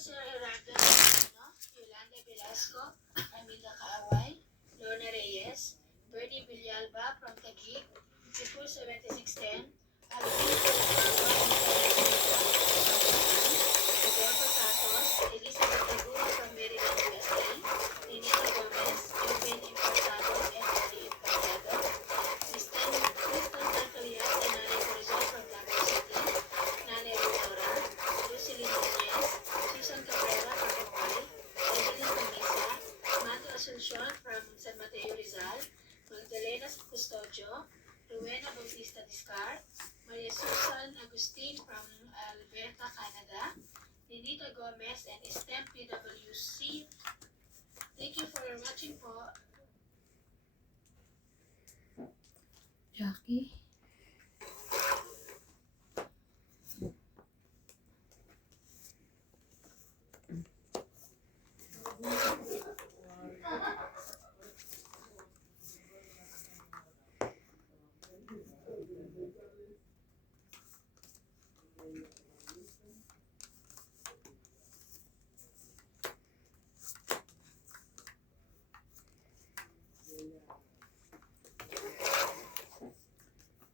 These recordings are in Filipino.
Sir Herato Aquino, Yolanda Velasco, Amilda Kaaway, Lorna Reyes, Bernie Villalba from Taguig, Sipur 7610, Alvin Rodolfo Santos, Elizabeth Tagura from Maryland, USA, Ninita Gomez, Ruben Importado, and Mary Importado, Kristen Alcalias and Nani Corizon from Davao City, Nani Rivera, Lucilyn Nunez, Susan Cabrera from Hawaii, Evelyn Camisa, Mando Asuncion from San Mateo Rizal, Magdalena Custodio, Rowena Bautista Discar, Maria Susan Agustin from Alberta, Canada, Ninita Gomez and STEM PWC. Thank you for watching po. Jackie.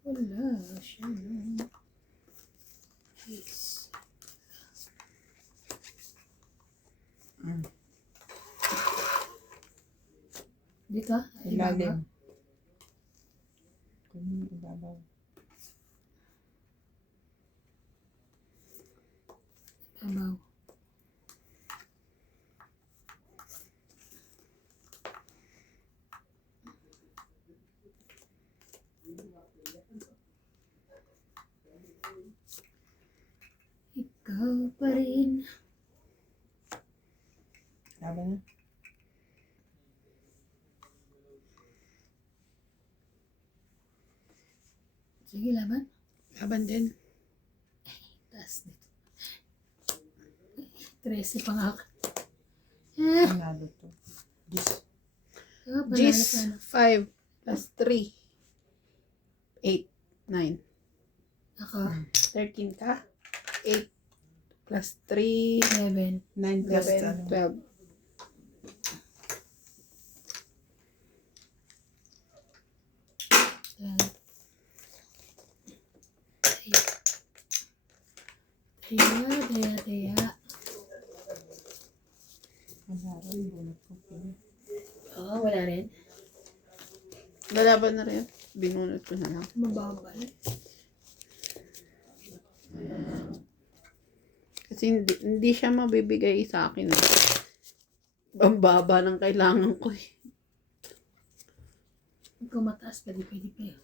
Wala siya, no? Jeez. Dito? Ilalim. Kunin ibabaw. Ibabaw. Ikaw pa rin. Laban na. Sige, laban. Laban din. Taas dito. 13 pa nga. Panalo to. Gis. 5 plus 3. 8, 9. Ako. 13 ka. 8 plus 3. 11. 9 plus 11, 12. Taya. Manalo yung bunot ko. Oo, wala rin. Lalaban na rin. Binunot ko na lang. Mababal. Kasi hindi siya mabibigay sa akin. Ang baba ng kailangan ko eh. Kung mataas, pwede pa yun.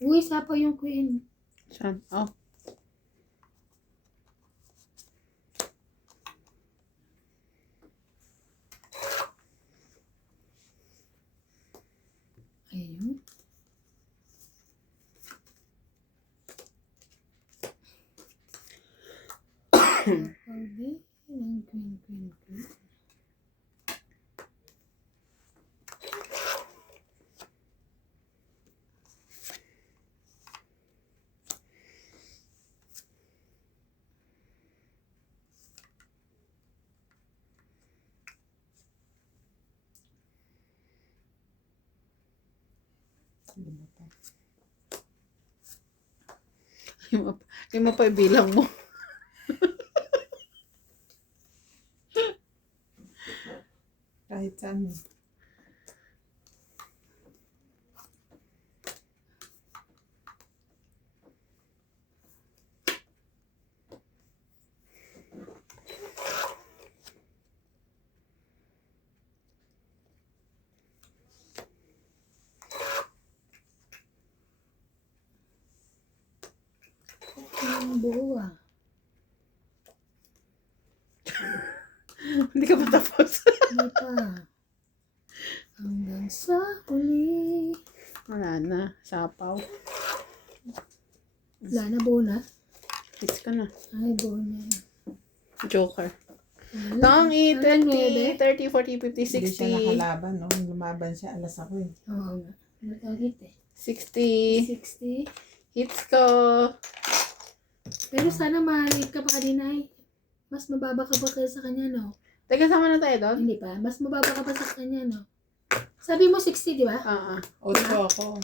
Uy, sapaw yung queen. Saan? Oh. Ayun. Sapaw din. Ang queen. Yung mo pa ibilang mo. Kahit saan. Ang buo ah. Hindi ka pa tapos. Ano pa? Hanggang sa huli. Wala na. Sapaw. Wala na, buo na. Hits ka na. Ay, buo na. Joker. Wala. Tang Ano, 30, 30, 40, 50, Hindi siya 60. nakalaban, no? Lumaban siya, alas ako eh. Oo nga. Ano tawag eh? 60. 60. Hits ko. Pero sana mahalip ka pa kanina ay. Mas mababa ka pa kaya sa kanya, no? Teka, sama na tayo doon? Hindi pa. Mas mababa ka pa sa kanya, no? Sabi mo 60, di ba? Otro ako.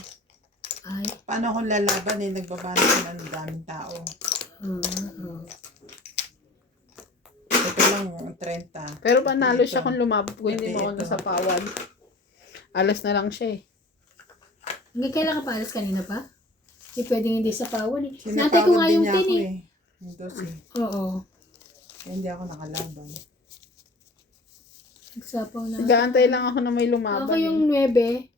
Ay. Paano akong lalaban eh? Nagbaba na ng daming tao. Oo. Ito lang, 30. Pero panalo Ito. siya kung lumabot. Kung hindi mo ako Ito. nasapawan. Alas na lang siya eh. Hanggang kailan ka pa alas kanina pa? Hindi pwedeng hindi sa pawan eh. Natay Sinapawad ko nga din yung niya tin ako eh. eh. Yung 12. Oo. Kaya hindi ako nakalaban. Nagsapaw na. Nag-aantay lang ako na may lumaban. Ako yung 9.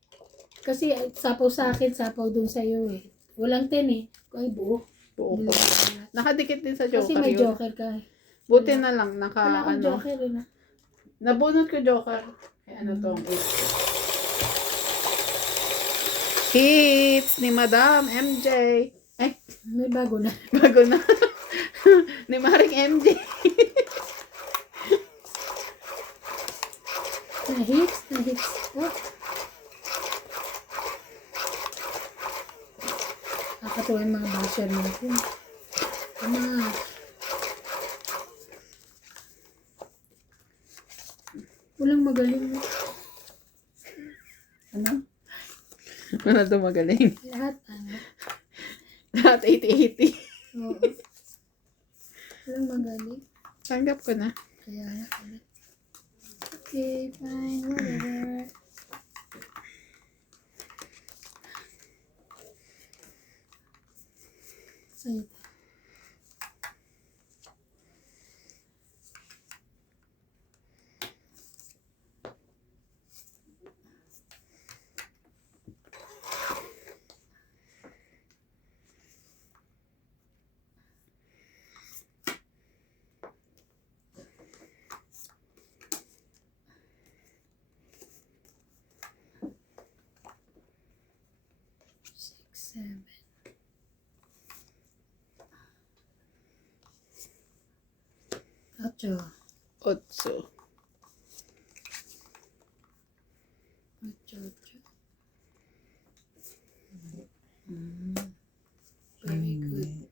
Kasi sapaw sa akin, sapaw dun sa'yo eh. Walang 10 eh. Ay, buo. Buo ko. Nakadikit din sa Joker Kasi may yun. joker ka eh. Buti na lang. Wala akong joker eh na. Nabunot ko Joker. Kaya ano tong 8. Hits ni Madam MJ. Ay, May bago na. bago na. Ni Maring MJ. Na-hits. Oh. Nakakatuwa yung mga basher natin. Tama. Walang magaling. Ano? Wala to magaling. Lahat ano. Lahat 80-80. Oo. Walang magaling. Tanggap ko na. Kaya na kami. Okay, fine, whatever. Sa'yo. Seven. 8. 8. 8. Very good.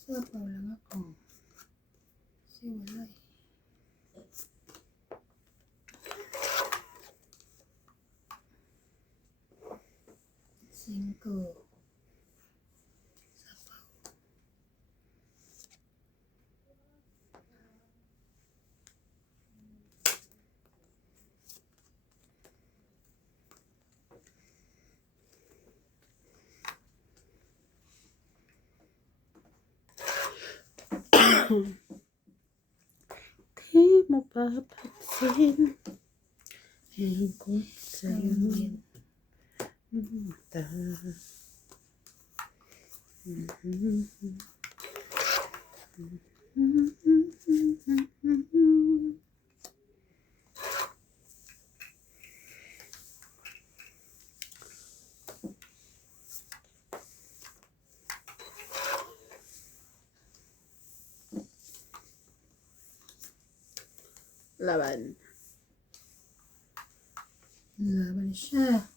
Sapaw lang ako. Kasi wala eh. Cinco. Sapaw. Di mo papansin ang ikot sa'yo mata. Laban. Laban siya.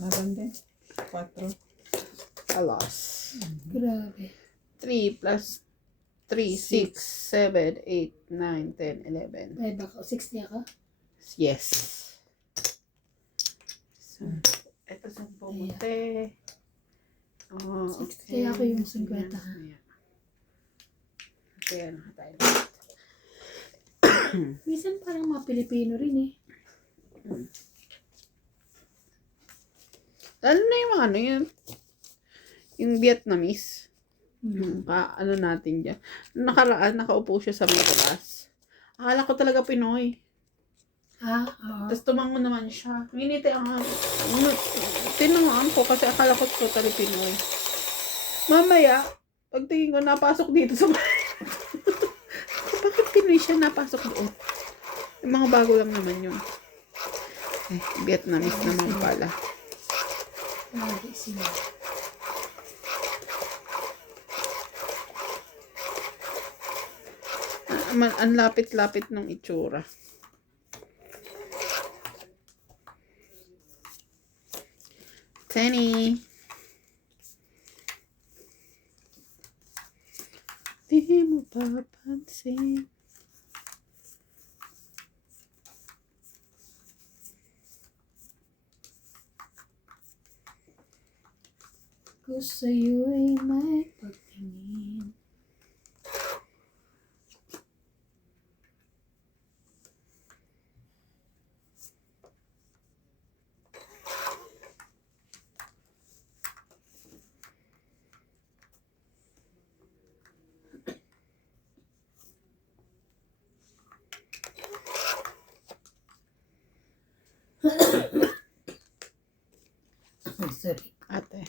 Laban din. 4. Alas. Grabe. 3 plus 3, 6, 7, 8, 9, 10, 11. 5 ako. 60 ako. Yes. So, ito sa pumunte. Oh, 60 okay. ako yung 50, ha? Ayan. Kaya na tayo. Minsan parang mga Pilipino rin eh. Lalo na yung ano yun. Yung Vietnamese. Ano natin dyan. Nakaraan, nakaupo siya sa may class. Akala ko talaga Pinoy. Oo. Tapos tumango naman siya. Nginiti ang tinangaan ko kasi akala ko totally Pinoy. Mamaya, pagtingin ko, napasok dito sa bakit Pinoy siya napasok doon? Yung mga bago lang naman yun. Vietnamese naman pala. Lagi sila. Ang lapit-lapit ng itsura. Tenny. Di mo papansin. Ko sa'yo ay may pagtingin. Sorry. Ate.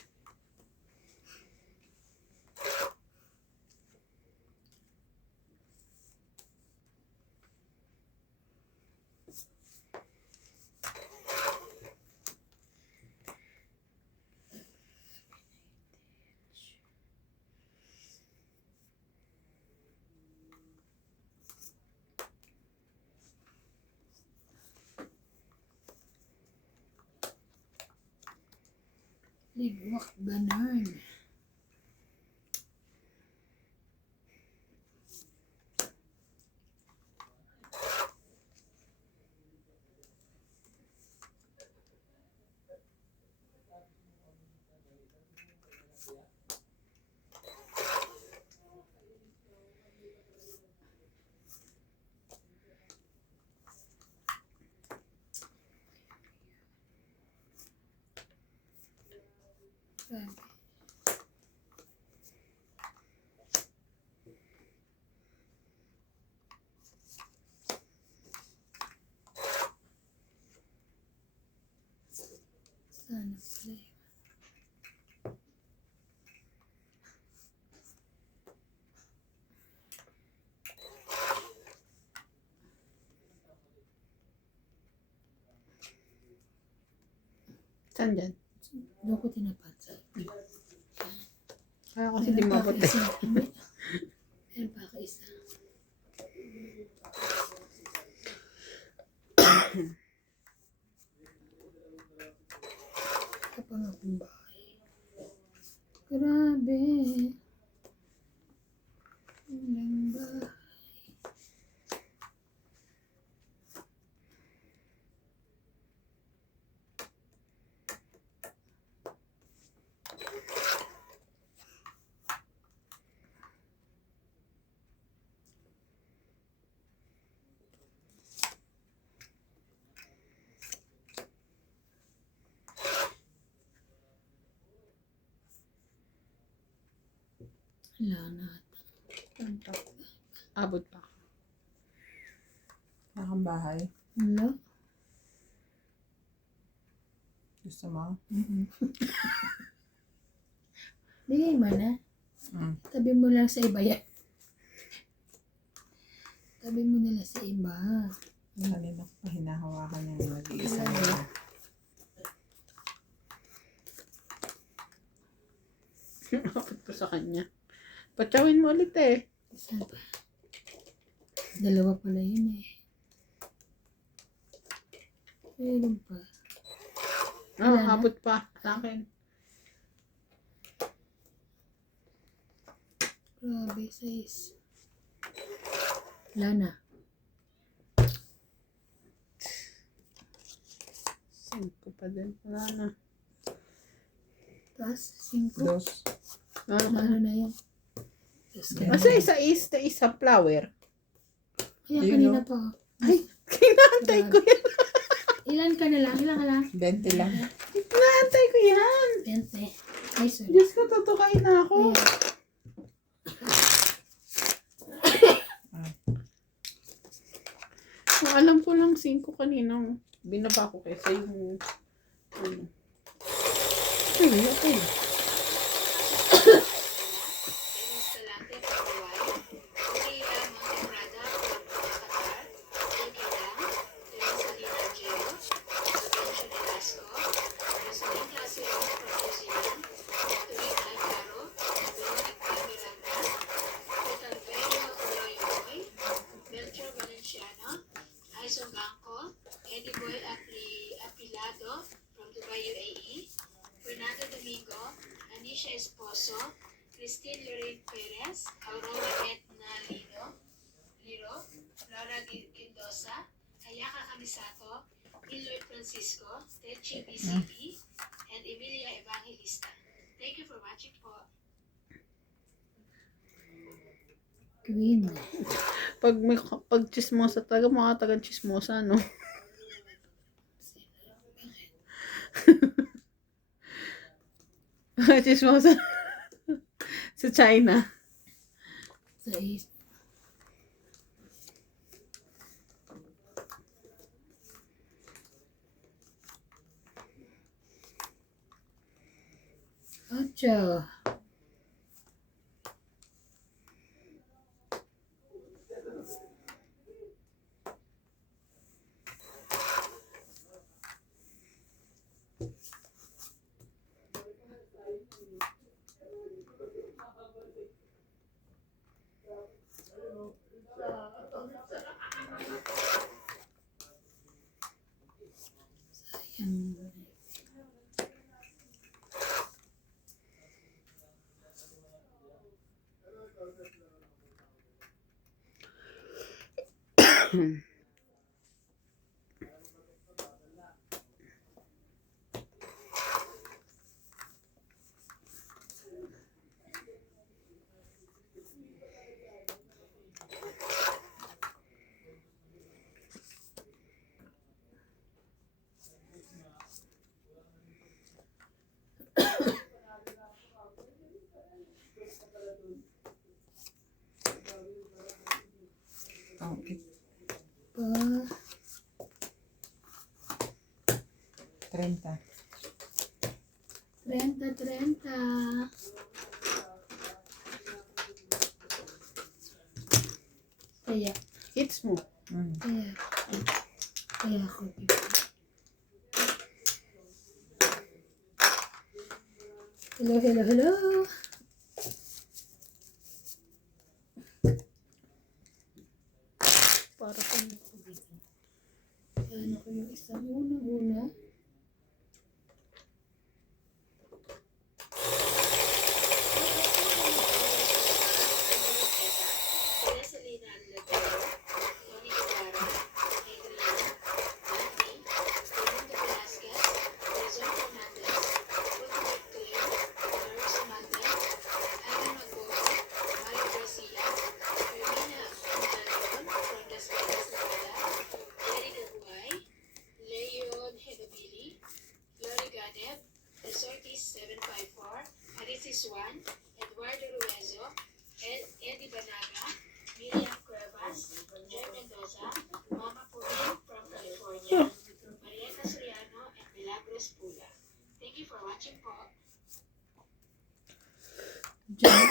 Ligwak ganun. Grabe. Sana pala. Saan dyan? Doon ko tinapat. Kaya kasi di mabuti. Meron pa ako isa. Kapang akong bahay. Grabe. Walang bahay. Wala na ata. Abot pa. Nakang bahay. Ano? Gusto mo? Bigay mo na. Mm. Tabi mo lang sa iba yan. Tabi mo na lang sa iba. Kanina ko pa hinahawakan yung nag-iisa Wala na. Abot pa sa kanya. Patsawin mo ulit eh. Saan pa? Dalawa pala yun eh. Meron pa. Wala na? Abot pa sa akin. Grabe, size. Wala na. 5 pa din. Wala na. Tapos, 5. Dos. Ano na yan? Tapos, Kasi isa flower. Kaya Yun, kanina no? pa. Ay, kinantay ko yan. Ilan ka na lang? Ilan ka lang? 20 lang. Kinantay ko yan. 20. Ay, sorry. Diyos ko, tutukain na ako. Kung alam ko lang 5 kanina, binaba ko kaysa yung ano. Okay. Escalante Paraguay, Kira Monteprada from Qatar, Ilkidang, Teresalina Geo, Provincia de Lasco, Rosalyn Casio from New Zealand, Victorina Alcaro, Veronica Miranda, Petalverio Oloyoy, Belcher Valenciano, Aison Blanco, Eddie Boy Apilado from Dubai, UAE, Fernando Domingo, Anisha Esposo, Christine Lorraine Perez, Aurora Edna Liro, Laura Quindosa, Ayaka Camisato, Iloy Francisco, Techi BCD, and Emilia Evangelista. Thank you for watching po. Queen. Pag chismosa talaga, mga taga chismosa, no? Chismosa. Sa China. Size. Ocho. Sayang. Okay. Pa. 30. 30. Kaya. Hits mo. Kaya. Kaya ako. Hello. Para sa Ano ko yung isang una. Teresalina Alcaro, Tony Guevara, Adriana, Andy, Steven de Velasquez, Rizal Fernandez, Ruth Claire, Marisa Mate, Alan Magbogo, Mario Garcia, Hermina Andalon from Las Vegas, Nevada, Jerry Gabuay, Leon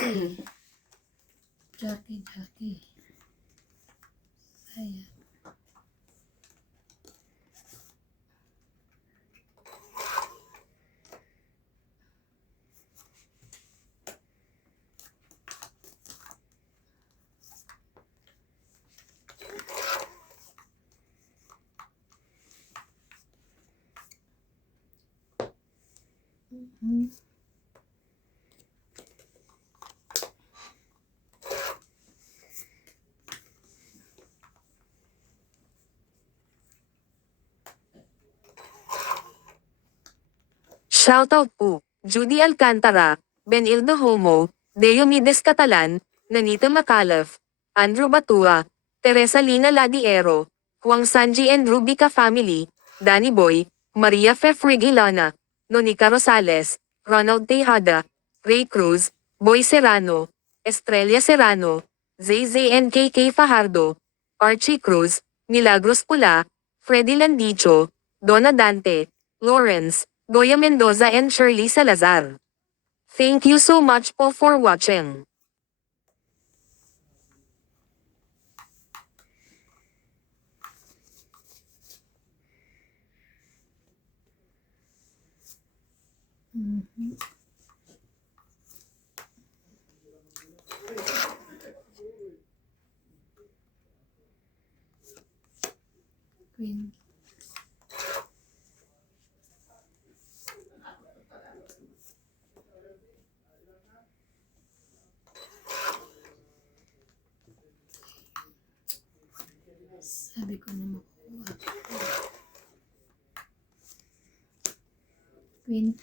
Jackie. Sayang. Mhm. Shoutout po, Judy Alcantara, Benildo Homo, Diomedes Catalan, Nanita Macalef, Andrew Batua, Teresa Lina Ladiero, Huang Sanji and Rubica Family, Danny Boy, Maria Fefrigilana, Nonica Rosales, Ronald Tejada, Ray Cruz, Boy Serrano, Estrella Serrano, ZZNKK Fajardo, Archie Cruz, Milagros Pula, Freddy Landicho, Donna Dante, Lawrence, Goya Mendoza and Shirley Salazar. Thank you so much po for watching. Mhm. Queen. Sabi ko na makuha. Queen.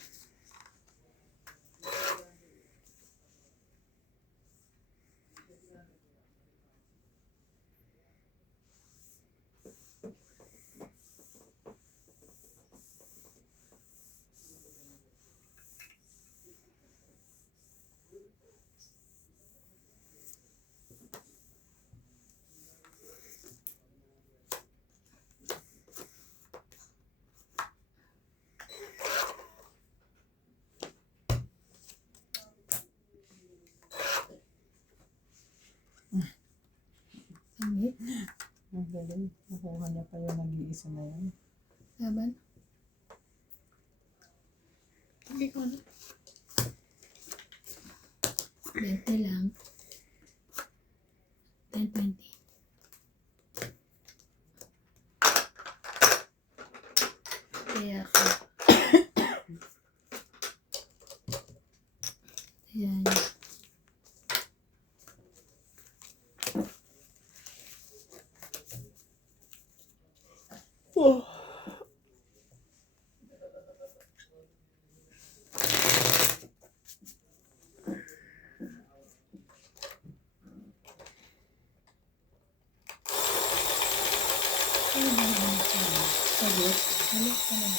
Amit. Ang galing. Nakuha niya pa yung nag-iisa na yun. Laban. Hindi ko na. 20 lang. 10-20. Kaya ako. Ayan. Sagot. Sagot ka na.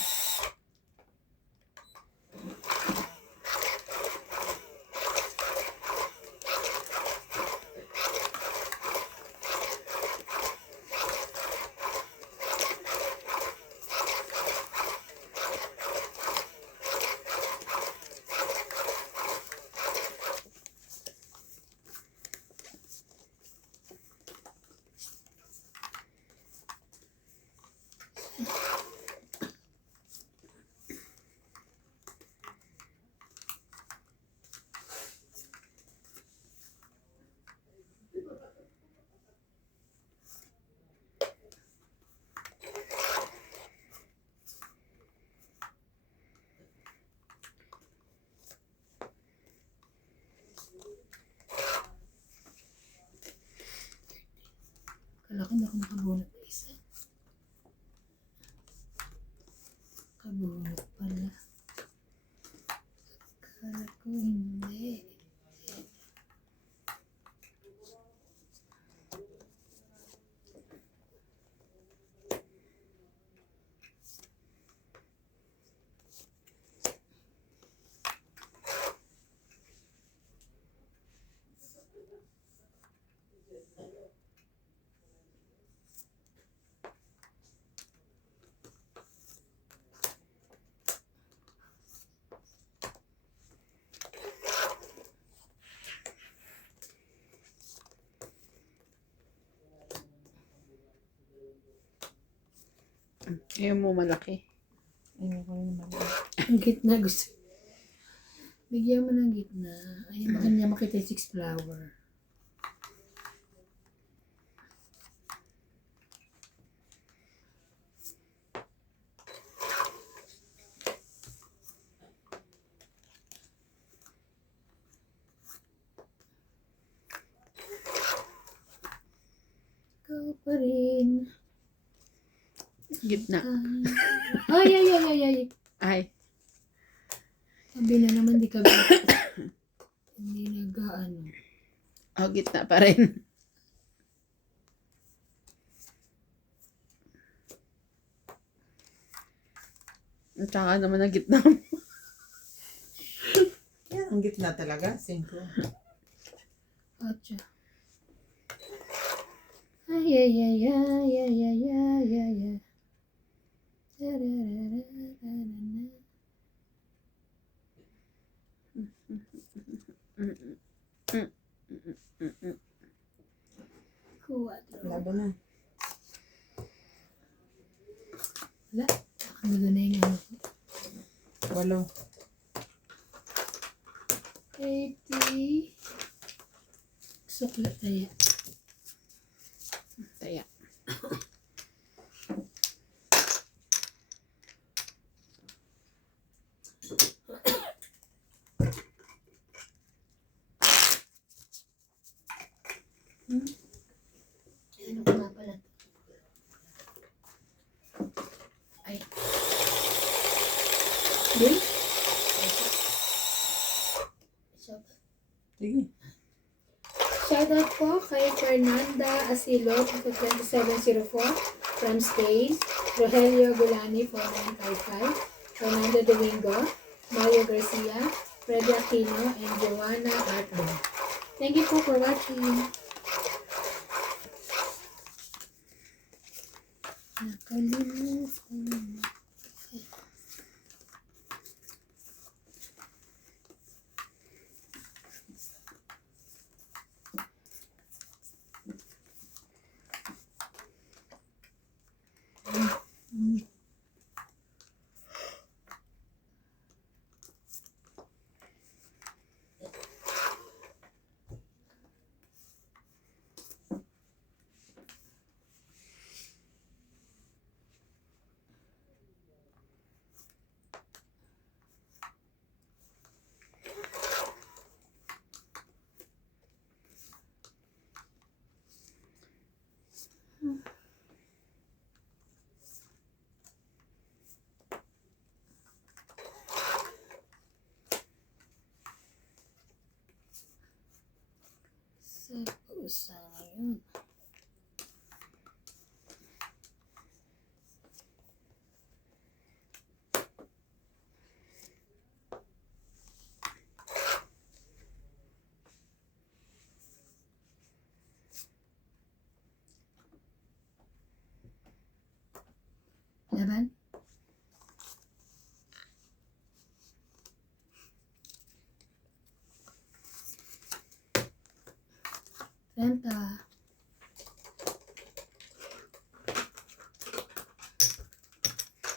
Kala ko hindi ako nakabunot na isa. Kabunot pala. Kala ko hindi. Ayaw mo malaki. Ayun ko rin naman. Ang gitna gusto. Bigyan mo ng gitna. Ayaw mo kanya makita yung 6 flower. Ikaw pa rin. Gitna. Ay, ay, ay, ay, ay. Ay. Sabi na naman, di ka ba? Hindi nag-ano. Oh, gitna pa rin. At saka naman ang gitna mo. Yan, ang gitna talaga. 5. Ocho. Ay, ay, ay, ay, ay, ay, ay, ay, ay. Tarararararara. Kuwadro. Labo na. Wala. Ano na yung ano ko? 8. 80. Sukla tayo. Taya. Ano ko nga pala? Ay. Di? Sige. Shoutout po kay Fernanda Asilo, 2704 from Stays, Rogelio Gulani, 4955, Fernando Domingo, Mario Garcia, Freddy Aquino, and Joanna Artbo. Thank you po for watching. Nakalimutan. Sa pusa ngayon. Laban? Renta.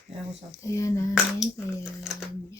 Kaya ko sa Ayan namin. Ayan.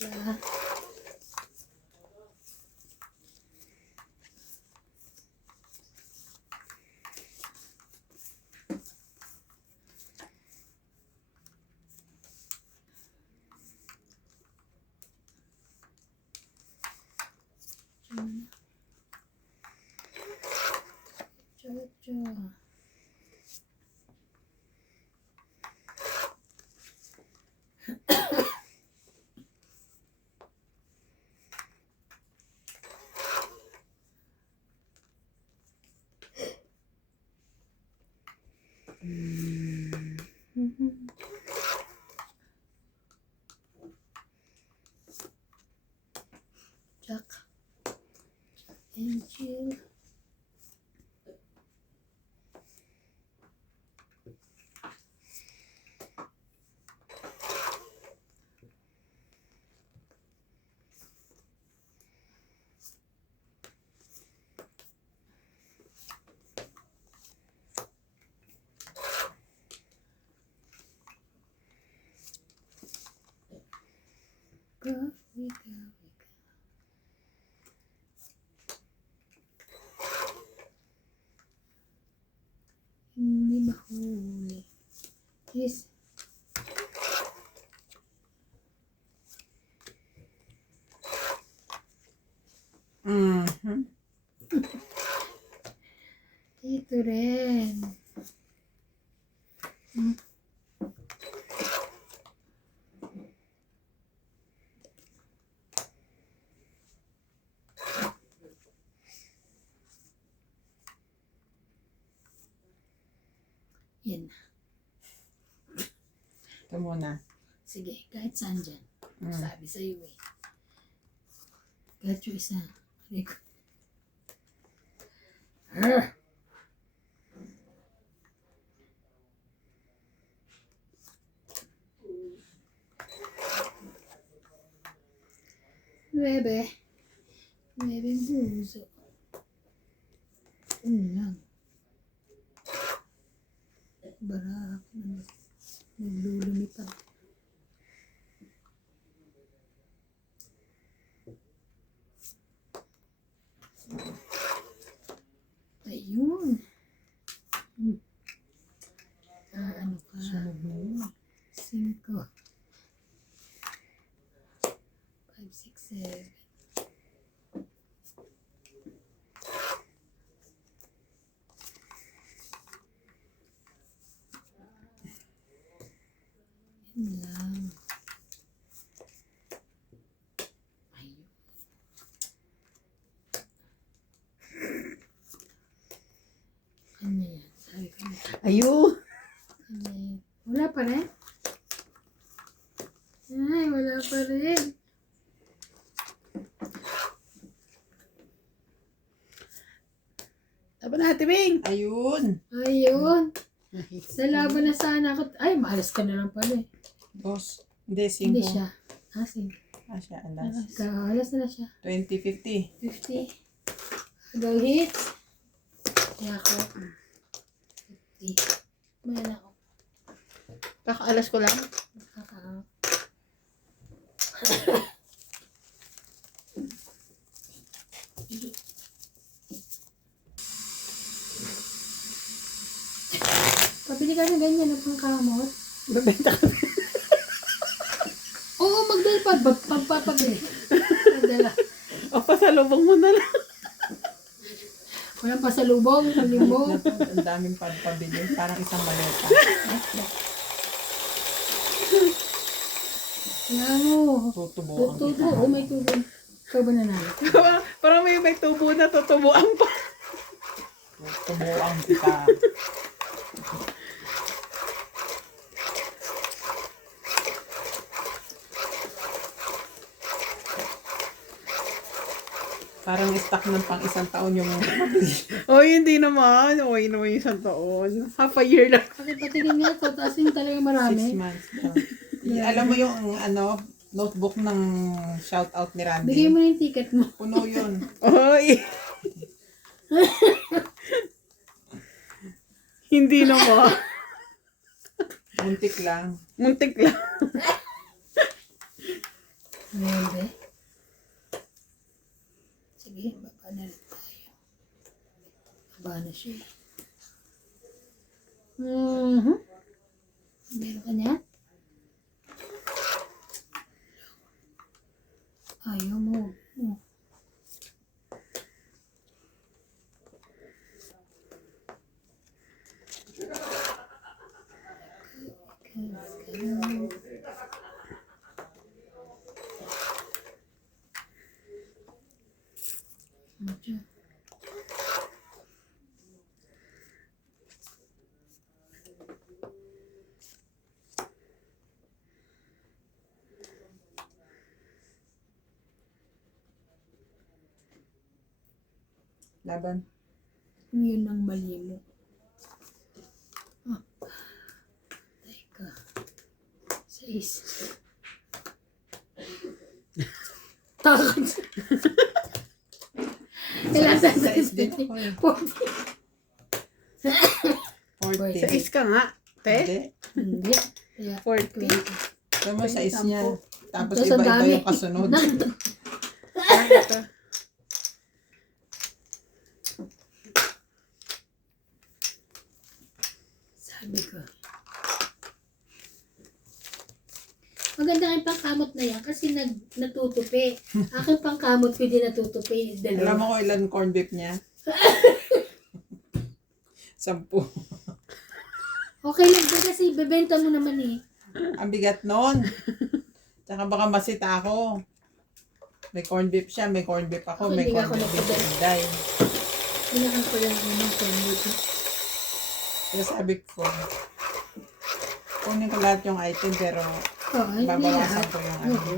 Sa Cha-cha. Jack. And Jill. Go, we go, we go. Hindi mahuli. Yes. Mhm. Ito rin. Hmm. Yan. Ito muna. Sige, kahit saan dyan. Mm. Sabi sa'yo eh. Kahit yung isa. Aray ko. Arr! Nuebe. Nuebe puso. Lang. Barak. Naglulumipad. Ayun. Ano ka? Sunog na yun. 5, 6, 7. Yun lang. Ayun. Ano yan? Sabi ko na. Ayun! Ano yan? Wala pa rin? Ay, wala pa rin. Laban natin, Bing! Ayun. Ayun. Sa laban na sana ako. Ay, maalas ka na lang pala eh. Dos. Hindi, Hindi 5. siya. Ah, sige. Siya, alas. Alas na siya. 20-50. 50. Go hits. Kaya ako. 50. Mayroon ako. Kakaalas ko lang. Kakao. Pabili ka na ganyan ng pangkamot. Babenta ka. Oo, magdalpad. Pagpapabili. Magdala. O, pasalubong mo na lang. Walang pasalubong. Limbo. Ang daming pabili. Parang isang maleta. Yan o. Tutubo ang Tutubo. kita. Oo, may tubo. Ikaw ba nanalo? Parang may tubo na tutubuan pa. Tutubo ang kita. Parang stock ng pang isang taon yung Oy, hindi naman. Oy, naman yung isang taon. Half a year lang. Bakit patingin nga ito? Taas yung talaga 6 marami. months daw. Alam mo yung notebook ng shoutout ni Randy? Bigay mo na yung ticket mo. Puno yun. Oy! Hindi naman. Muntik lang. Muntik lang. Hindi. Sige, baba na rin tayo. Baba na siya. Meron ka niya? Ayaw mo. Laban. Yun ang mali mo. Ah. Teka. 6. Takot. Ilan sa Sais din ako eh. 40. 6 ka nga, te. Hindi. Hindi. Kaya, 40. Ito mo, sais niya. Tapos Tapos ang iba-iba dami. yung kasunod. Ito. Sabi ko. Maganda yung pangkamot na yan kasi natutupi. Akin pangkamot ko din natutupi. Alam mo Dalawa. kung ilan corn beef niya? 10. Okay lang din kasi bebenta mo naman eh. Ang bigat nun. Tsaka baka masita ako. May corn beef siya, may corn beef ako, Ako, may hindi corn ako beef nagpabenta. din Inday. Binakan ko lang ano ng pamit. Kaya sabi ko, kunin ko lahat yung item pero Oo, hindi babawasan lahat. ko yung ano. Oo.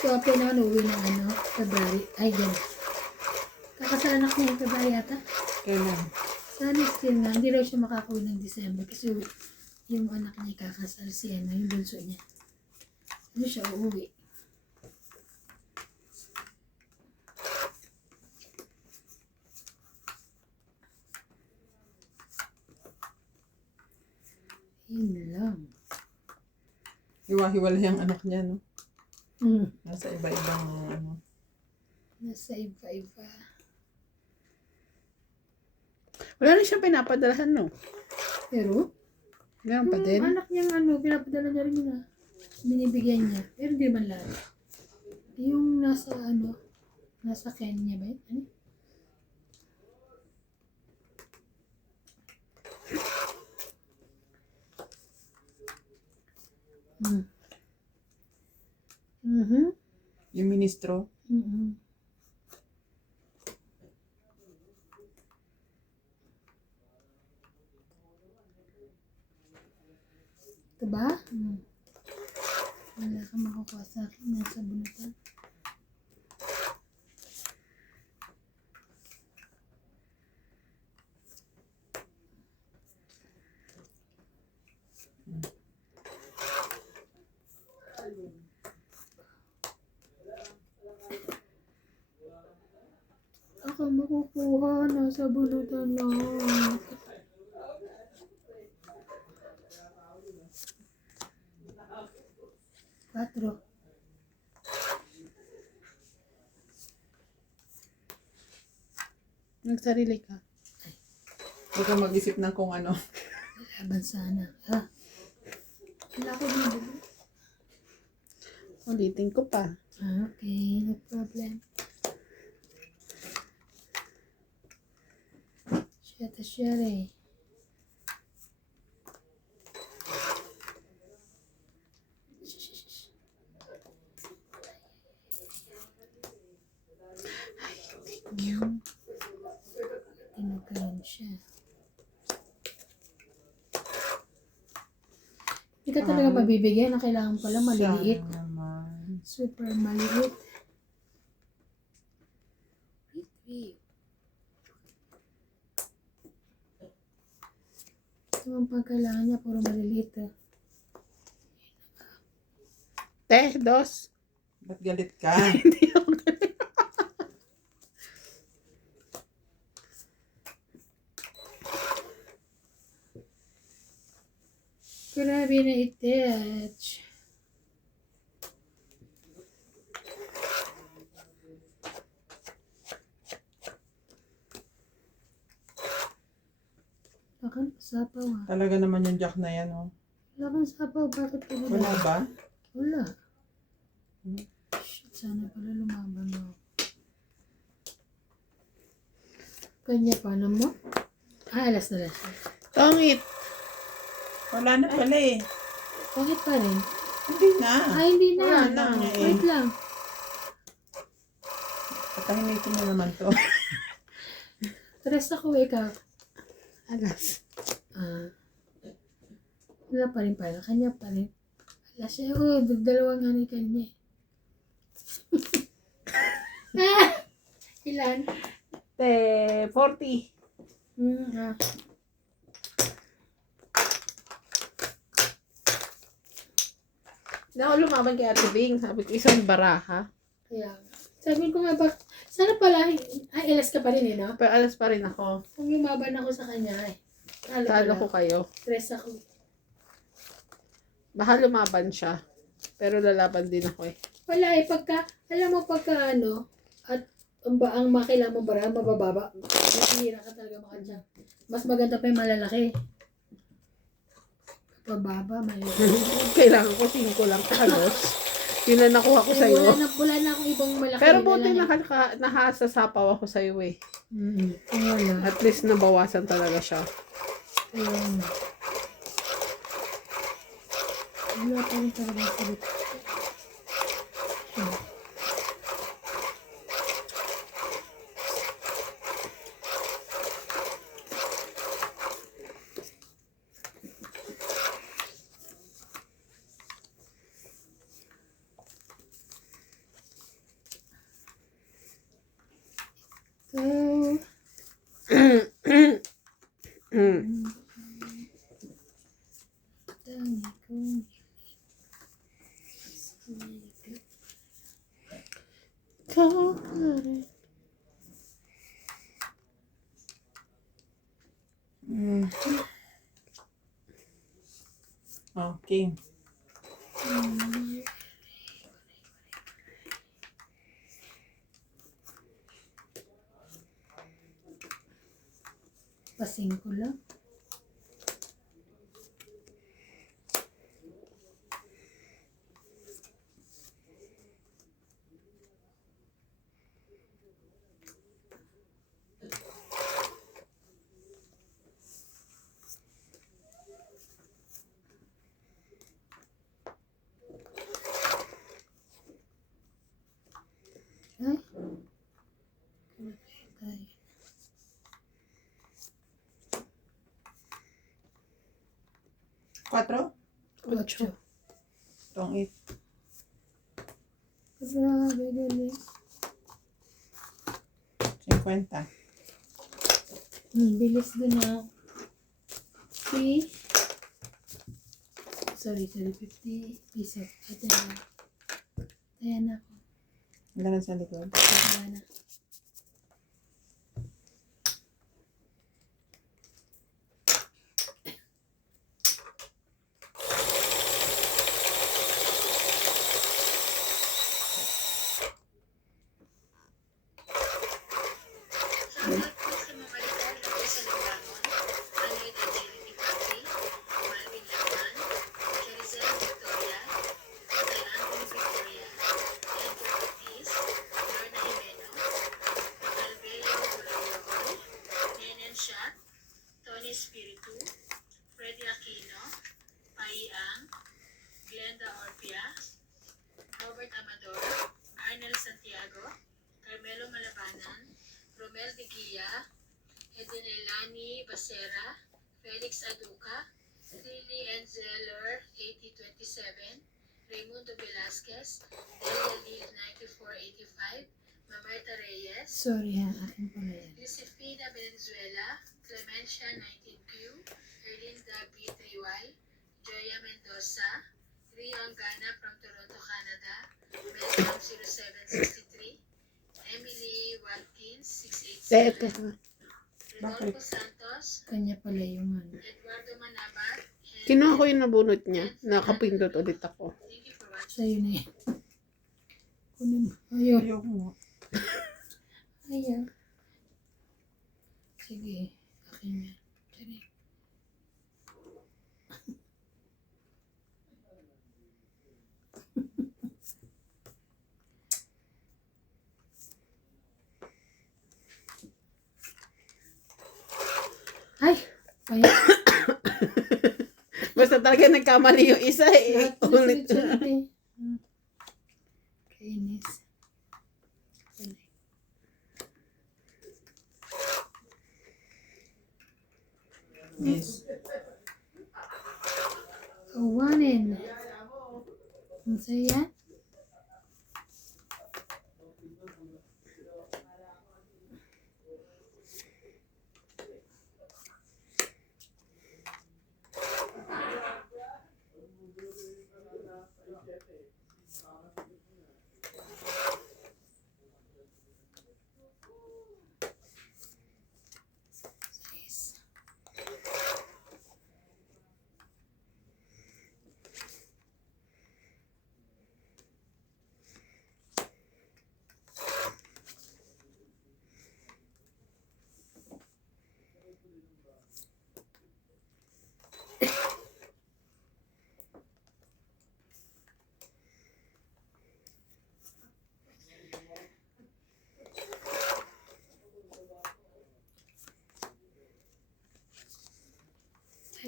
So, ako na uwi ng ano, February. Ay, yan. Kakasal anak niya yung February yata. Kailan? Sa next year nga, hindi raw siya makakauwi ng December kasi yung anak niya kakasal si ano, yung bunso niya. Ano siya uuwi? Yun lang. Hiwa-hiwalay ang anak niya, no? Hmm. Nasa iba-ibang ano. Nasa iba-iba. Wala na siyang pinapadalahan, no? Pero, Ganun pa yung din. anak niyang ano, pinapadala niya rin na. Binibigyan niya. Pero hindi man lahat. Yung nasa ano, nasa Kenya ba yun? Ano? Mm. Mhm. Yung ministro, Mhm. Ito ba? Wala kang makukuha sa akin. Nasa bunutan. Ako makukuha. Nasa bunutan lang. 4. Nagsarili ka. huwag kang mag-isip ng kung ano. Laban sana. Ah. Wala ko dito. Ulitin ko pa. Ah, okay. No problem. Share eh. Tinagalan siya. Hindi ka talaga mabibigyan na kailangan pala maliliit. Sana naman. Super maliit. Wait. Ito ang pagkailangan niya, puro maliliit. Eh. Te, 2. Ba't galit ka? Hindi ako galit. Grabe na itach. Akan sapaw ah. Talaga naman yung jack na yan, oh. Wala kang sapaw, bakit ka Wala ba? Wala. Shit, sana pala lumaban mo. Kanya pa mo? Ah, alas na lang siya. Tongit. Wala na pala eh. Bakit pa rin? Hindi na. Ay, hindi na. Wala na nga eh. Wait lang. Patahimikin mo naman to. Stress ako, ikaw. Alas. Ah. Wala pa rin pala. Kanya pa rin. Alas siya. Oh, dalawa nga ni kanya. Ilan? 40. Ah. Hindi ako lumaban kay Ate Bing. Sabi ko, isang baraha. Kaya, sabi ko nga ba, sana pala, ay, ilas ka pa rin no? Pero alas pa rin ako. Kung lumaban ako sa kanya Talo ko kayo. Stress ako. Baka lumaban siya. Pero lalaban din ako eh. Wala alam mo at ang makailangan mo bara, mabababa. Masihira ka talaga makadyan. Mas maganda pa yung malalaki. Pababa, malalaki. Kailangan ko 5 lang halos. Yun na nakuha ko sa'yo. Wala na akong ibang malaki. Pero buti nahasasapaw ako sa'yo eh. Wala. At least nabawasan talaga siya. Ayun. Wala pa rin talaga ang salit. Okay. Pasing ko lang. Ay. Ay. 4? 8. Itong 8. Grabe, galing. 50. Bilis din na. 3. Sorry, 50 pesos. Ito na. Ayan na. Ilan sa likod? Ayan na. Salamat po sa mga litar na po sa Lubangon, Anoy Angelini Papi, Marvin Laman, Cherizel Victoria, Jose Anthony Victoria, Edgar Ortiz, Lorna Jimeno, Alveo Gulayoy, Nenen Shat, Tony Espiritu, Freddy Aquino, Pai Ang, Glenda Orpia, Robert Amador, Arnel Santiago, Carmelo Malabanan, Romel de Guia, Edenelani Basera, Felix Aduca, Lily Enzeller 8027, Raimundo Velasquez, Delia Lee 9485, Mamarta Reyes, Sorry ha, akin pala yan. Josefina Venezuela, Clemencia 19Q, Erlinda B3Y, Joya Mendoza, Rio Angana from Toronto, Canada, Melcom 0763, Emily Watkins 687, Rodolfo Santos, Kanya pala yung Eduardo Manabat, and Kinuha ko yung nabunot niya. Nakapindot ulit ako. thank you for watching. sa'yo na yan. Kunin mo. Ayun. Ayoko nga. Ayan. Sige. Akin yan. Sige. Ay! Ayan. Basta talaga nagkamali yung isa eh. Lahat na Ulit. sulit-sulit eh. Kainis. Yes. Kawanin. Ang saya.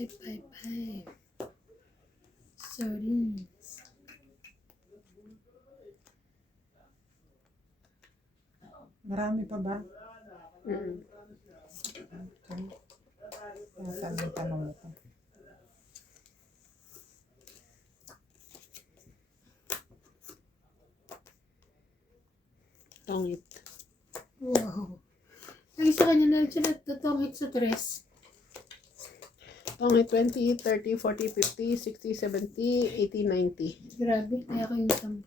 555. Sardines. Marami pa ba? Mm. Okay. Saan yung tanong ko? Tongit. Wow. Lagi sa kanya na lang siya natutongit sa tres. Tongit 20, 30, 40, 50, 60, 70, 80, 90. Grabe, kaya ko yung 10.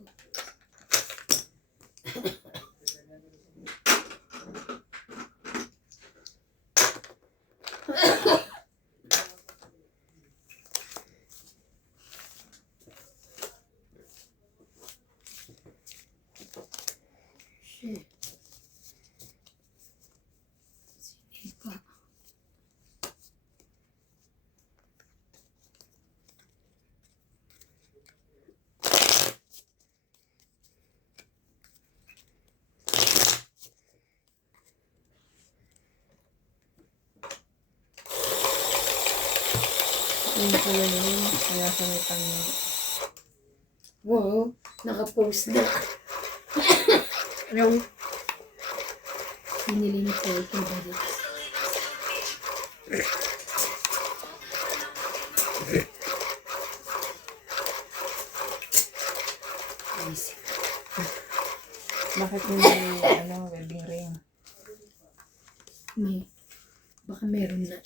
Shit. Sige pa. Yung pala yun. Kaya sa may tanong. Wow, naka-post na. Yung Binili ni Paul Kimberly. Nice. Bakit may wedding ring? May. Baka meron na.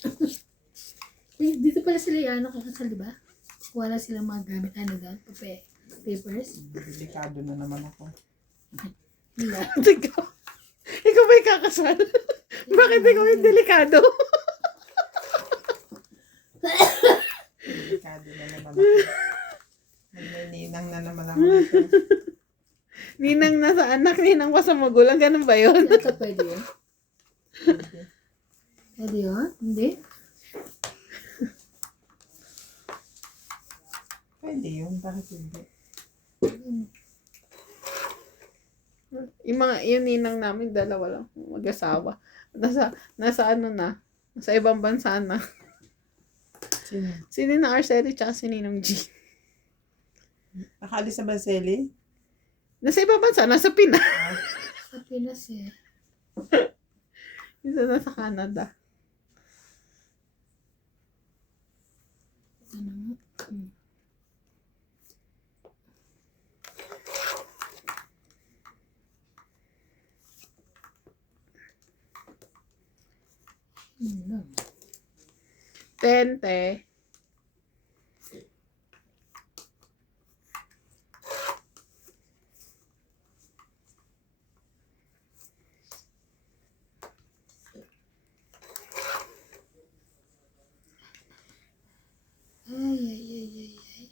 Eh, dito pala sila yung kakasal, di ba? Wala silang mga gamit. Ano daw? Papers? Delikado na naman ako. Wala. ikaw ba yung kakasal? Bakit ikaw yung delikado? Delikado na naman ako. May ninang na naman ako dito. Ninang nasa anak, ninang pa sa magulang. Ganun ba yun? Ano ka pwede yun? Pwede yun? Hindi? Pwede yun. Bakit hindi? Yung ninang namin, dalawa lang. Mag-asawa. Nasa ano na. Nasa ibang bansa na. Sino? Si Ninang Arceli tsaka si Ninang G. Nakaalis na ba si Ellie? Nasa ibang bansa. Nasa Pinas. Sa Pinas eh. Isa na sa Canada. Ito na nga. Lang. 10, te. Ay, ay, ay, ay, ay.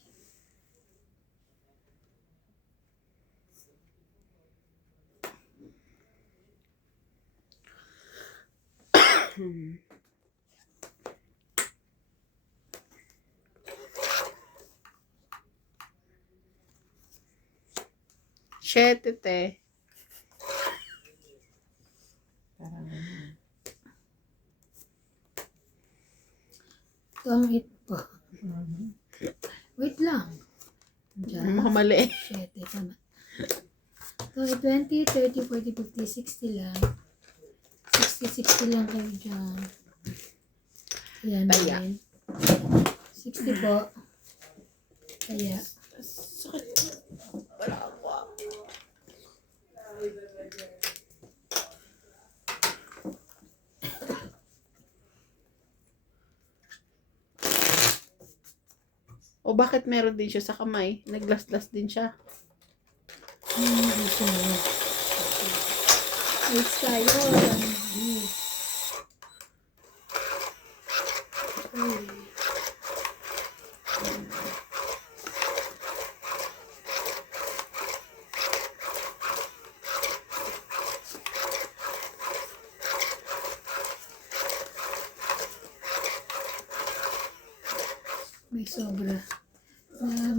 Siyete, te. Parang Ito ang hit po. mhm. Wait lang. Diyan. Makamali. 7, tama. Ito ay 20, 30, 40, 50, 60 lang. 60 lang kayo dyan. Ayan Taya. din. 60 po. Kaya. Sakit. Wala ako. O bakit meron din siya sa kamay? Naglas-las din siya. Ito na yun. Wait tayo. Ay. May sobra.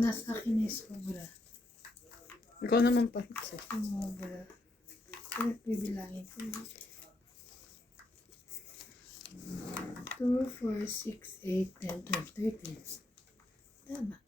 Nasa akin may sobra. Ikaw naman pahit siya. Sobra. Pero bibilangin ko. 2, 4, 6, 8, 10, 12, 13. Tama.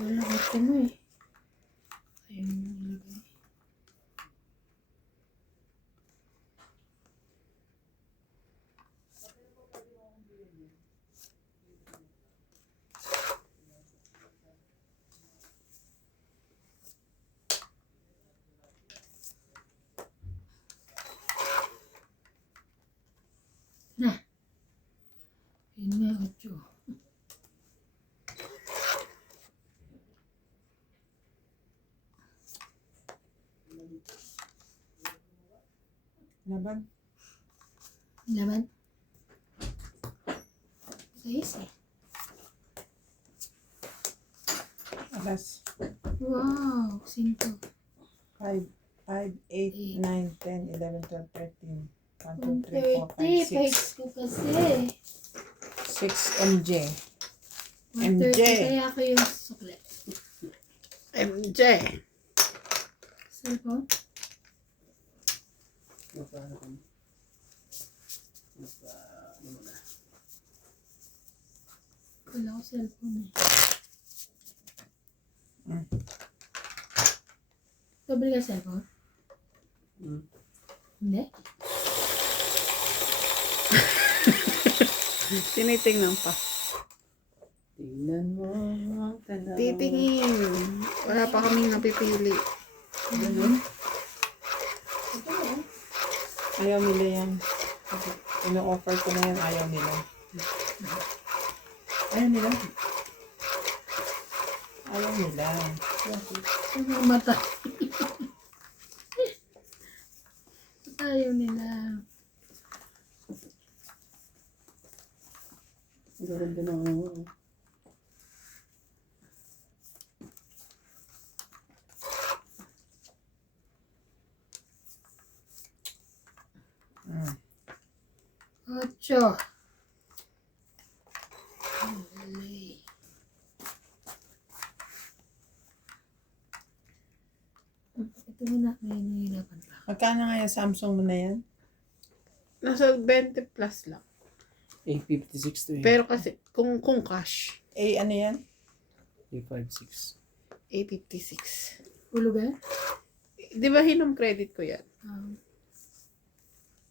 Wala ka mo eh. Ayun mo nilagay. Na. Yun nga, 8. Laban. Laban. Sayos eh. Alas. Wow, 5. 5, 5, 8, 9, 10, 11, 12, 13. 1, 2, 130. 3, 4, 5, 6. Pahits ko kasi. 6 MJ. 130. MJ. Kaya ako yung suklet. MJ. Cellphone? Wala ko cellphone eh. Kabili ka cellphone? Hindi? Tinitingnan pa. Tingnan mo ang tanaw. Titingin. Wala pa kaming napipili. Ganun. Ayaw nila yan. Ino-offer ko na yan, ayaw nila. Ayaw nila. Ayaw nila. Ang mata. Ayaw nila. Ganda na ako. Mm. 8. Alay. Ito muna. May nahihirapan pa. Magkano nga yung Samsung mo na yan? Nasa 20 plus lang. 856 to Pero kasi, kung cash, Ano yan? 856. 856. Hulugan? Di ba hinom credit ko yan?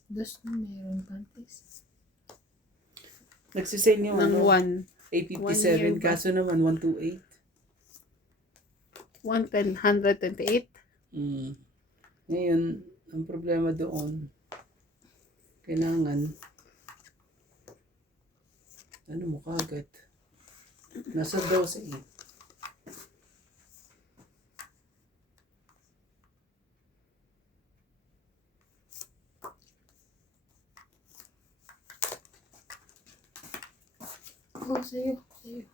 Dos na meron panties. Nagsisale yung Ng 857 1 year ba? kaso naman 128. 128. Ngayon, ang problema doon, kailangan ano mo kagad. Nasa 12 eh. Oh, sa'yo. Sa'yo.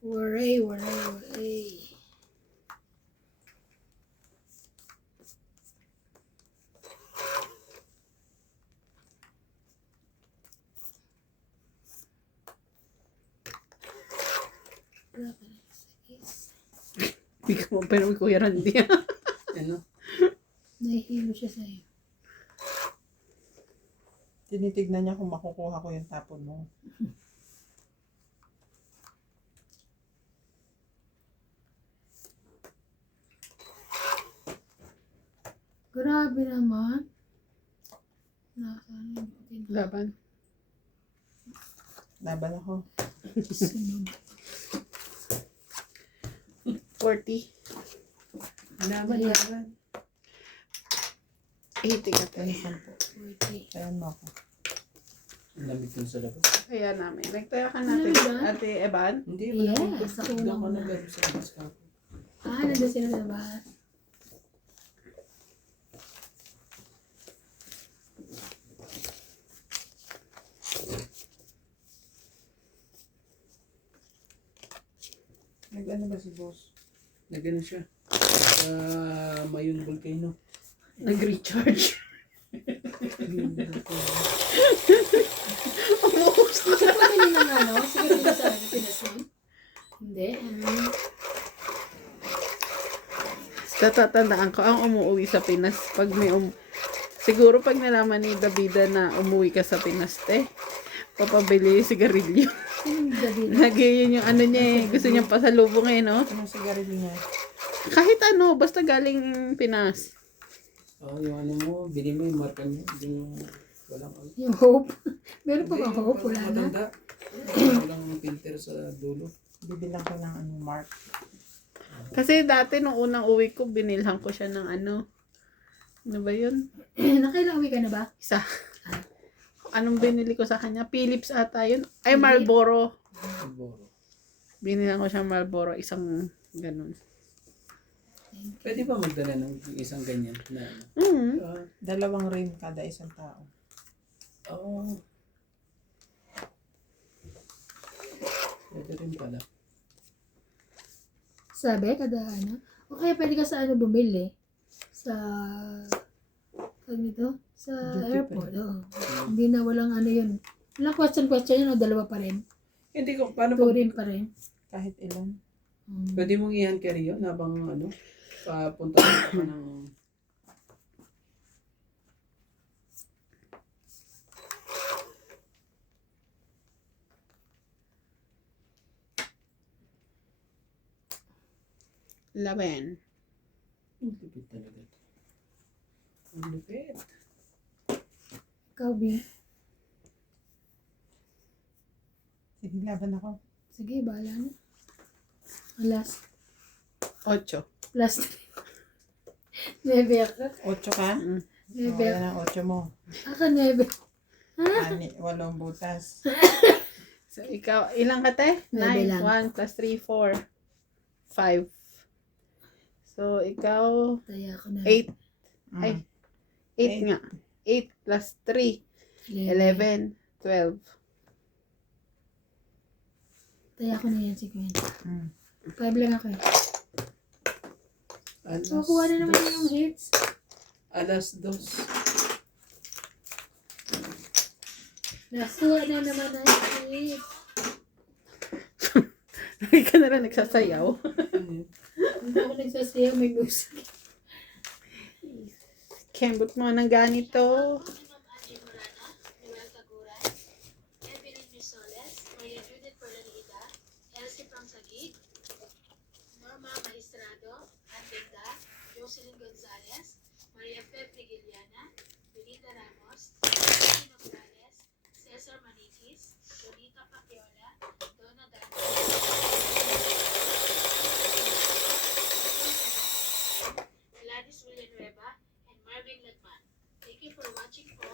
Waray, waray, waray. Wala ka na sa is. Hindi ka mo pero Kuya Randy. Ano? Nahihilo siya sa'yo. Tinitignan niya kung makukuha ko yung tapon mo. Grabe naman. Nasaan yung Laban. Laban ako. sunod? 40. Laban, Yeah. laban. 80 ka Kaya tayo. 40. Kaya mo ako. Ang lamig dun sa labas. Kaya namin. Nagtaya ka natin, Ano ba? Ate Evan. Hindi, Yes, malamig. ako Doon ko una. nagano sa labas ka. Nandun sila sa labas. Nag-ano ba si boss? Nagano siya. Sa Mayon Volcano. Nag-recharge. Mayon Volcano. Gusto ko din ng ano? Siguro dito sa Pinas nun? Hindi. Natatandaan ko, ang umuwi sa Pinas, pag may siguro pag nalaman ni Davida na umuwi ka sa Pinas, papabili yung sigarilyo. Sinong gabi? Lagi yun yung ano niya eh. Gusto niyang pasalubong eh, no? Anong sigarilyo niya? Kahit ano, basta galing Pinas. Oh, yung ano mo, bili mo yung marka niya. Yung walang ano. Yung hope. Meron pa Hindi, bang yung hope? parang Wala na. matanda. Walang filter sa dulo. Bibilang ko ng ano, Mark. Kasi dati nung unang uwi ko, binilhan ko siya ng ano. Ano ba yun? Nakailang uwi ka na ba? Isa. Anong binili ko sa kanya? Philips ata yun. Ay, Marlboro. Marlboro. Binilhan ko siya Marlboro. Isang ganun. Pwede ba magdala ng isang ganyan na ano? Mm. Dalawang rim kada isang tao. Oo. Pwede rin pala. Sabi, kada ano. O kaya pwede ka sa ano bumili. Sa, tawag nito? Sa Duty airport. Oh. Hindi na walang ano yun. Walang question yun o dalawa pa rin. Hindi ko, paano Two pag rin pa rin. Kahit ilan. pwede mong i-hand carry yun habang ano, papunta ka ng Laban. ang lupit talaga. Ang lupit. Ikaw, B. Sige, laban ako. Sige, bahala na. Last. 8. Last. Nebe ako. 8 ka? Mm. Nebe O, ako. yan ang 8 mo. Ako, nebe. 8 butas. So, ikaw, ilang ka te? Nuebe 9. lang. 1 plus 3, 4. 5. So, ikaw, Taya ako na. 8. Mm. Ay, 8 nga. 8 plus 3. 11. 12. Taya ako na yan, 50. Mm. 5 lang ako eh. Alas, Kukuha na naman yung hits. alas 2. Nasuha na naman ang hits. Hindi ka na rin nagsasayaw. Hindi ako nagsasayaw, may music. Kembot mo ng ganito. Ma'am Angie Morana, Noel Caguran, Evelyn Misoles, Maria Judith Perlanida, Elsie Pangsagig, Norma Maestrado, Andenda, Jocelyn Gonzalez, Maria Feb Giliana, Benita Ramos, Martin Nograles, Cesar Maniquis, Donita Paciola, Donna Dante, Gladys Villanueva, and Marvin Lagman. Thank you for watching po.